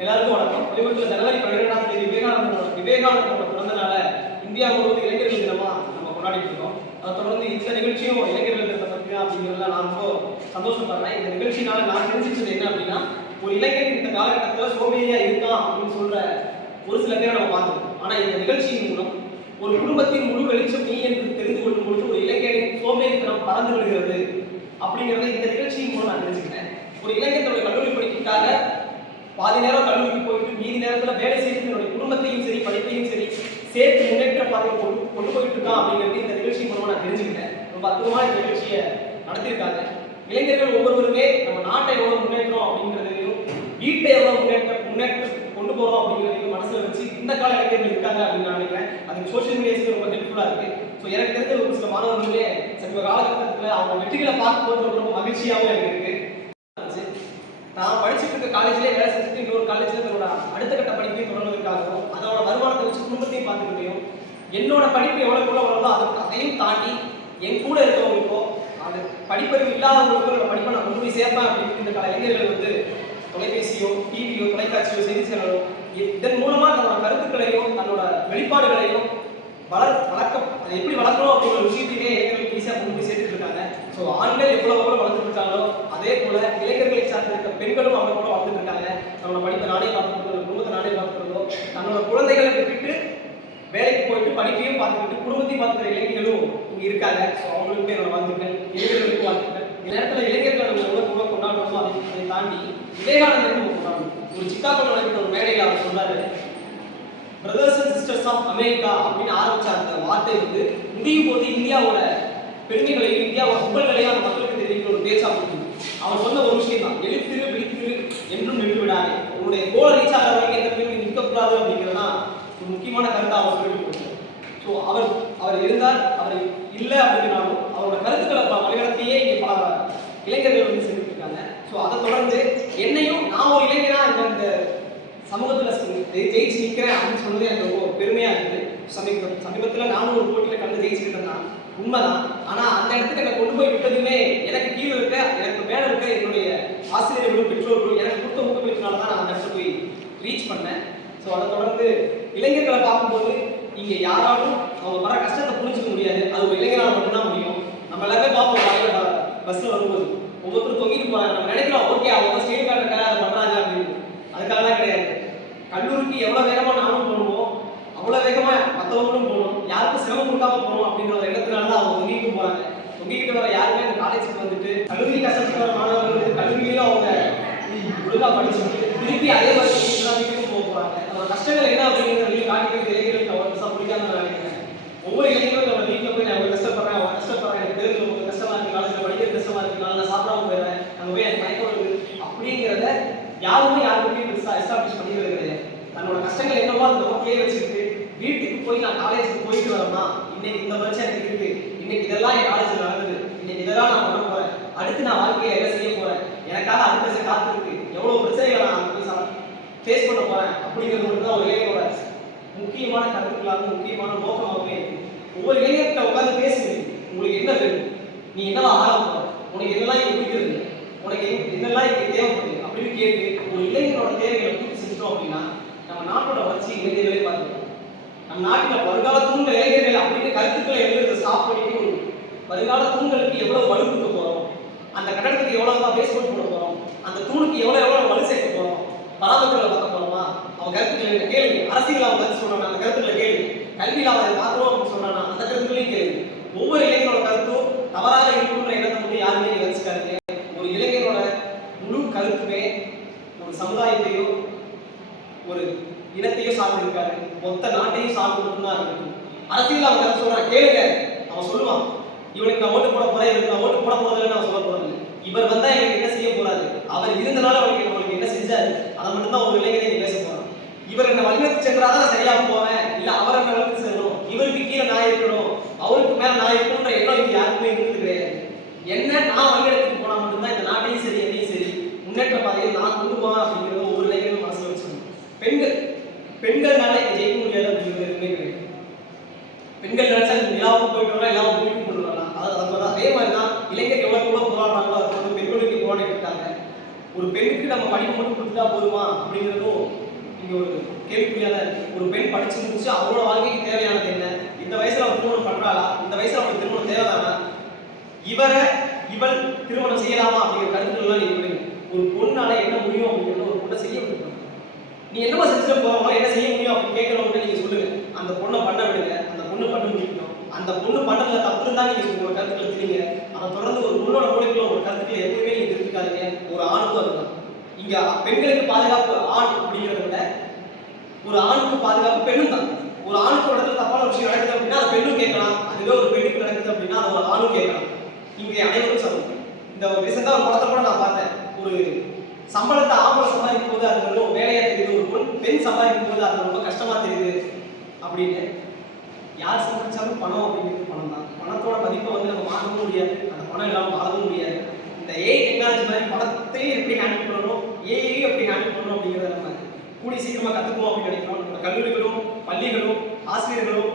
எல்லாருக்கும் வணக்கம். சமீபத்தில் ஜனவரி 12ஆம் தேதி விவேகானந்தரோட பிறந்தநாள இந்தியா முழுவதும் இளைஞர்கள் தினமா நம்ம கொண்டாடிட்டு இருக்கோம். அதை தொடர்ந்து இந்த நிகழ்ச்சியும் இளைஞர்கள் தினத்தை பற்றி தான் அப்படிங்கிறதுல நான் ரொம்ப சந்தோஷப்படுறேன். இந்த நிகழ்ச்சினால நான் தெரிஞ்சிச்சது என்ன அப்படின்னா, ஒரு இளைஞன் இந்த காலகட்டத்தில் சோம்பேறியா இருக்கான் அப்படின்னு சொல்ற ஒரு சில பேரை நம்ம பார்த்துருக்கோம். ஆனால் இந்த நிகழ்ச்சியின் மூலம் ஒரு குடும்பத்தின் முழு வெளிச்சம் நீ என்று தெரிந்து கொள்ளும் பொழுது ஒரு இளைஞனின் சோம்பேறித்தனம் பறந்து விடுகிறது அப்படிங்கிறத இந்த நிகழ்ச்சியின் மூலம் நான் தெரிஞ்சுக்கிட்டேன். ஒரு இளைஞனுடைய கல்லூரி படிப்புக்காக பாதி நேரம் கல்லூரிக்கு போயிட்டு மீதி நேரத்தில் வேலை செய்து என்னுடைய குடும்பத்தையும் சரி படிப்பையும் சரி சேர்த்து முன்னேற்ற பாதையில் கொண்டு போயிட்டு இருக்கான் அப்படிங்கிறது இந்த நிகழ்ச்சி மூலமாக நான் தெரிஞ்சுக்கிட்டேன். ரொம்ப அற்புதமாக இந்த நிகழ்ச்சியை நடத்தியிருக்காங்க. இளைஞர்கள் ஒவ்வொருவருமே நம்ம நாட்டை எவ்வளோ முன்னேற்றோம் அப்படிங்கிறதையும் வீட்டை எவ்வளோ முன்னேற்றம் கொண்டு போகிறோம் அப்படிங்கிறதையும் மனசில் வச்சு இந்த கால இளைஞர்கள் இருக்காங்க அப்படின்னு நான் நினைக்கிறேன். அதுக்கு சோஷியல் மீடியாஸுக்கு ரொம்ப ஹெல்ப்ஃபுல்லாக இருக்குது. ஸோ எனக்கு தெரிஞ்ச ஒரு சில மாணவர்களுமே சமீப காலகட்டத்தில் அவங்க வெற்றிகளை பார்க்கும்போது ரொம்ப மகிழ்ச்சியாகவும் எனக்கு இருக்குது. நான் படிச்சுட்டு இருக்க காலேஜ்லேயே வேலை செஞ்சுட்டு இன்னொரு காலேஜில் என்னோட அடுத்த கட்ட படிப்பையும் தொடர்வதற்காகவும் அதோட வருமானத்தை வச்சு குடும்பத்தையும் பார்த்துக்கிட்டையும் என்னோட படிப்பு எவ்வளோ வளர்ந்தோ அதையும் தாண்டி என் கூட இருக்கவங்களுக்கோ அது படிப்பறிவு இல்லாதவங்களுக்கோ என்னோட படிப்பை நான் கொண்டு போய் சேர்ப்பேன் அப்படின்னு இந்த கால இளைஞர்கள் வந்து தொலைபேசியோ டிவியோ தொலைக்காட்சியோ செய்தி சேனலோ இதன் மூலமாக தன்னோட கருத்துக்களையும் தன்னோட வெளிப்பாடுகளையும் வளர்க்க அதை எப்படி வளர்க்கணும் அப்படிங்கிற விஷயத்தையே இளைஞர்களுக்கு ஈஸியாக கொண்டு போய் சேர்த்துட்டு இருக்காங்க. ஸோ ஆண்கள் எவ்வளோ வளர்ந்துட்டு இருக்காங்களோ அதே போல இளைஞர்களை சார்ந்திருக்க பெண்களும் அவங்க கூட வளர்ந்துட்டு இருக்காங்க. தன்னோட படிப்பை நானே பார்த்துக்கிறதோ குடும்பத்தை நானே பார்த்துக்கிறதோ தன்னோட குழந்தைகளை விட்டுட்டு வேலைக்கு போயிட்டு படிப்பையும் பார்த்துக்கிட்டு குடும்பத்தையும் பார்த்துக்கிற இளைஞர்களும் இங்கே இருக்காங்க. ஸோ அவங்களுக்கும் என்னோட வாழ்த்துக்கள், இளைஞர்களுக்கும் வாழ்த்துக்கள். இந்த நேரத்தில் இளைஞர்கள் நம்ம எவ்வளோ கூட கொண்டாடுறோமோ அதை தாண்டி விவேகானந்தர் நம்ம கொண்டாடணும். ஒரு சிக்காகோவில் நடக்கிற ஒரு மேடையில் அவர் சொன்னார், brothers and sisters of America அப்படின்னு ஆரம்பிச்ச அந்த வார்த்தை வந்து முடியும் போது இந்தியாவோட பெருமைகளையும் இந்தியாவோட புகழ்களையும் அந்த மக்களுக்கு தெரிவிக்கிற ஒரு பேச்சா கொடுக்குது. அவர் சொன்ன ஒரு விஷயம் தான், எழுத்திரு விழித்திரு என்றும் நின்று விடாது, உங்களுடைய கோலை ரீச் ஆகிற வரைக்கும் எந்த பேரும் நிற்கக்கூடாது அப்படிங்கிறது தான் ஒரு முக்கியமான கருத்தை அவர் சொல்லிட்டு போகிறார். ஸோ அவர் இருந்தால் அவர் இல்லை அப்படின்னாலும் அவரோட கருத்துக்களை வழிநடத்தியே இங்கே பல இளைஞர்கள் வந்து செஞ்சுட்டு இருக்காங்க. ஸோ அதை தொடர்ந்து என்னையும் நான் ஒரு இளைஞனா இந்த சமூகத்தில் ஜெயிச்சு நிற்கிறேன் அப்படின்னு சொன்னதே எனக்கு ரொம்ப பெருமையாக இருக்குது. சமீபத்தில் நானும் ஒரு போட்டியில் கலந்து ஜெயிச்சுக்கிட்டேன் தான், உண்மைதான். ஆனால் அந்த இடத்துக்கு என்னை கொண்டு போய் விட்டதுமே எனக்கு கீழே இருக்க எனக்கு மேலே இருக்க என்னுடைய ஆசிரியர்களும் பெற்றோர்களும் எனக்கு கொடுத்த ஊக்கத்தினால தான் நான் அந்த இடத்துல போய் ரீச் பண்ணேன். ஸோ அதை தொடர்ந்து இளைஞர்களை பார்க்கும்போது இங்கே யாராலும் அவங்க வர கஷ்டத்தை புரிஞ்சுக்க முடியாது, அது ஒரு இளைஞரால் மட்டும்தான் முடியும். நம்ம எல்லாருமே பார்ப்போம் காலையில் பஸ்ஸில் வரும்போது ஒவ்வொருத்தரும் தொங்கிட்டு போகிறாங்க. நம்ம நினைக்கிறோம் ஓகே அவங்க ஸ்டேட் கார்டுக்காக அதை பண்ணுறாங்க அப்படின்னு. அதுக்காகலாம் கிடையாது. கல்லூரிக்கு எவ்வளோ வேகமாக நானும் போகணுமோ அவ்வளோ வேகமாக மற்றவங்களும் போகணும், யாருக்கும் சிரமம் கொடுக்காம போகணும் அப்படின்ற ஒரு எண்ணத்தினால தான் அவங்க தொங்கிட்டு போகிறாங்க. தொங்கிக்கிட்டு வர யாருமே இந்த காலேஜுக்கு வந்துட்டு கல்லூரி கஷ்டத்துக்கு வர மாணவர்கள் கல்லூரியிலையும் அவங்க ஒழுங்காக படிச்சுட்டு திருப்பி அதே மாதிரி போக போகிறாங்க. அதோட கஷ்டங்கள் என்ன அப்படிங்கிறத காட்டிக்கிறது இளைஞர்களுக்கு அவ்வளோ பெருசாக பிடிக்காம நான் நினைக்கிறேன். ஒவ்வொரு இளைஞரும் நம்ம வீட்டில் போய் நான் கஷ்டப்படுறேன் எனக்கு தெரிஞ்சு உங்களுக்கு கஷ்டமாக இருக்குது, காலேஜில் படிக்கிறது கஷ்டமாக இருக்குது, நான் சாப்பிடாம போயிடுறேன், அங்கே போய் எனக்கு மயக்கம் வருது அப்படிங்கிறத யாருமே பெருசாக எஸ்டாப்ளிஷ் பண்ணிக்கிறது கிடையாது. தன்னோட கஷ்டங்கள் என்னவோ அந்த நோக்கிலே வச்சுக்கிட்டு வீட்டுக்கு போய் நான் காலேஜுக்கு போயிட்டு வரேன்னா இன்னைக்கு இந்த பிரச்சனை எனக்கு இருக்கு, இன்னைக்கு இதெல்லாம் என் காலேஜில் நடந்தது, இன்னைக்கு இதெல்லாம் நான் பண்ண போறேன், அடுத்து நான் வாழ்க்கையை என்ன செய்ய போறேன், எனக்காக அடுத்த காத்து இருக்கு, எவ்வளவு பிரச்சனைகளை நான் போய் ஃபேஸ் பண்ண போறேன் அப்படிங்கிறது மட்டும் தான் ஒரு இளைஞரோட முக்கியமான கருத்துக்களாகவும் முக்கியமான நோக்கமாகவே இருக்கு. ஒவ்வொரு இளைஞர்கிட்ட உட்காந்து பேசுங்க, உங்களுக்கு என்ன வேணும், நீ என்னவா ஆக போற, உனக்கு என்னெல்லாம் இங்கே பிடிக்கிறது, உனக்கு என்னெல்லாம் இங்கே தேவைப்படுது அப்படின்னு கேட்டு ஒரு இளைஞரோட தேவைகளை பூர்த்தி செஞ்சோம் அப்படின்னா நம்ம நாட்டோட வளர்ச்சி இளைஞர்களே பார்த்துக்கணும். நம்ம நாட்டில் வருங்கால தூண்கள் இளைஞர்கள் அப்படின்னு கருத்துக்களை எழுதுறதை ஸ்டாப் பண்ணிட்டு ஒரு வருங்கால தூண்களுக்கு எவ்வளவு வலு கொடுக்க போறோம், அந்த கட்டடத்துக்கு எவ்வளவுதான் பேஸ்மெண்ட் போட போறோம், அந்த தூணுக்கு எவ்வளவு வலு சேர்க்க போறோம், பராமரிப்புகளை பார்க்க போறோமா, அவன் கருத்துக்களை கேள்வி, அரசியல் அவன் கருத்து சொல்றானா அந்த கருத்துக்களை கேள்வி, கல்வியில் அவனை பார்க்கணும் அப்படின்னு சொல்றானா அந்த கருத்துக்களையும் கேள்வி. ஒவ்வொரு இளைஞரோட கருத்தும் தவறாக இருக்குன்ற எண்ணத்தை மட்டும் யாருமே வச்சுக்காருங்க. ஒரு இளைஞரோட முழு கருத்துமே ஒரு சமுதாயத்தையும் ஒரு இனத்தையும் சார்ந்து இருக்காரு, மொத்த நாட்டையும் சார்ந்து மட்டும்தான் இருக்கும். அரசியல் அவன் கருத்து சொல்றான் கேளுங்க, அவன் சொல்லுவான் இவனுக்கு நான் ஓட்டு போட போறேன், இவனுக்கு நான் ஓட்டு போட போறதில்லைன்னு அவன் சொல்ல போறது. இவர் வந்தா எனக்கு என்ன செய்ய போறாரு, அவர் இருந்தனால அவனுக்கு என்ன செஞ்சாரு, அதை மட்டும்தான் ஒரு இளைஞரை பேச போறான். இவர் என்ன வழிநடத்தி சென்றாதான் நான் சரியாக போவேன், இல்ல அவர் என்ன வழிநடத்தி செல்லணும், இவருக்கு கீழே நான் இருக்கணும், அவருக்கு மேல நான் இருக்கணும்ன்ற எண்ணம் இது யாருக்குமே இருந்தது கிடையாது. என்ன நான் வழிநடத்திட்டு போனா மட்டும்தான் இந்த நாட்டையும் சரி என்னையும் சரி முன்னேற்ற பாதையில் நான் கொண்டு போவேன் அப்படிங்கிறத ஒவ்வொரு இளைஞரும் மனசுல வச்சுக்கணும். பெண்கள்னால இங்க ஜெயிக்க முடியாது அப்படிங்கிறது எதுவுமே கிடையாது. பெண்கள் நினைச்சா நிலாவுக்கு போயிட்டு வரலாம், எல்லாவும் வீட்டுக்கு கொண்டு வரலாம். அதே மாதிரி தான் இளைஞர் எவ்வளவு போராடுறாங்களோ அது பெண்களுக்கு போராடிட்டு இருக்காங்க. ஒரு பெண்ணுக்கு நம்ம படிப்பு மட்டும் கொடுத்துட்டா போதுமா அப்படிங்கிறதும் இங்க ஒரு கேள்விக்குறியா தான் இருக்கு. ஒரு பெண் படிச்சு முடிச்சு அவரோட வாழ்க்கைக்கு தேவையானது என்ன? இந்த வயசுல அவள் திருமணம் பண்றாளா? இந்த வயசுல அவளுக்கு திருமணம் தேவைதானா? இவள் திருமணம் செய்யலாமா அப்படிங்கிற கருத்துக்கள்லாம் நீங்க விடுங்க. ஒரு பொண்ணால என்ன முடியும் அப்படிங்கிறத ஒரு பொண்ணை செய்ய முடியும். நீ என்னமா செஞ்சுட்டு போறவங்க என்ன செய்ய முடியும் அப்படின்னு கேட்கறவங்க நீங்க சொல்லுங்க. அந்த பொண்ணை பண்ண விடுங்க. அந்த பொண்ணு பண்ண முடிக்கணும். அந்த பொண்ணு பண்றதுல தப்பு இருந்தா நீங்க உங்க கருத்துக்களை தெரியுங்க. அதை தொடர்ந்து ஒரு பொண்ணோட மூளைக்குள்ள ஒரு கருத்துக்களை எப்பவுமே நீங்க தெரிஞ்சுக்காதீங்க. ஒரு ஆணுக்கும் அதுதான். இங்க பெண்களுக்கு பாதுகாப்பு ஆண் அப்படிங்கிறத விட ஒரு ஆணுக்கு பாதுகாப்பு பெண்ணும் தான். ஒரு ஆணுக்கு ஒரு இடத்துல தப்பான விஷயம் நடக்குது அப்படின்னா அது பெண்ணும் கேட்கலாம். அதுவே ஒரு பெண்ணுக்கு நடக்குது அப்படின்னா அது ஒரு ஆணும் கேட்கலாம். இங்கே அனைவரும் சமம். இந்த ஒரு ரீசெண்டா ஒரு படத்தை கூட நான் பார்த்தேன். ஒரு சம்பளத்தை ஆம்பளை சம்பாதிக்கும் போது அது ரொம்ப வேலையா தெரியுது, ஒரு பெண் சம்பாதிக்கும் போது அது ரொம்ப கஷ்டமா தெரியுது அப்படின்னு. யார் சம்பாதிச்சாலும் பணம் அப்படிங்கிறது பணம் தான். பணத்தோட மதிப்பை வந்து நம்ம மாற்றவும் முடியாது, அந்த பணம் இல்லாமல் வாழவும் முடியாது. இந்த ஏஐ டெக்னாலஜி மாதிரி பணத்தையும் எப்படி ஹேண்டில் பண்ணணும், ஏஐயும் எப்படி ஹேண்டில் பண்ணணும் அப்படிங்கிறத நம்ம கூடி சீக்கிரமா கற்றுக்குவோம் அப்படின்னு நினைக்கிறோம். நம்ம கல்லூரிகளும் பள்ளிகளும் ஆசிரியர்களும்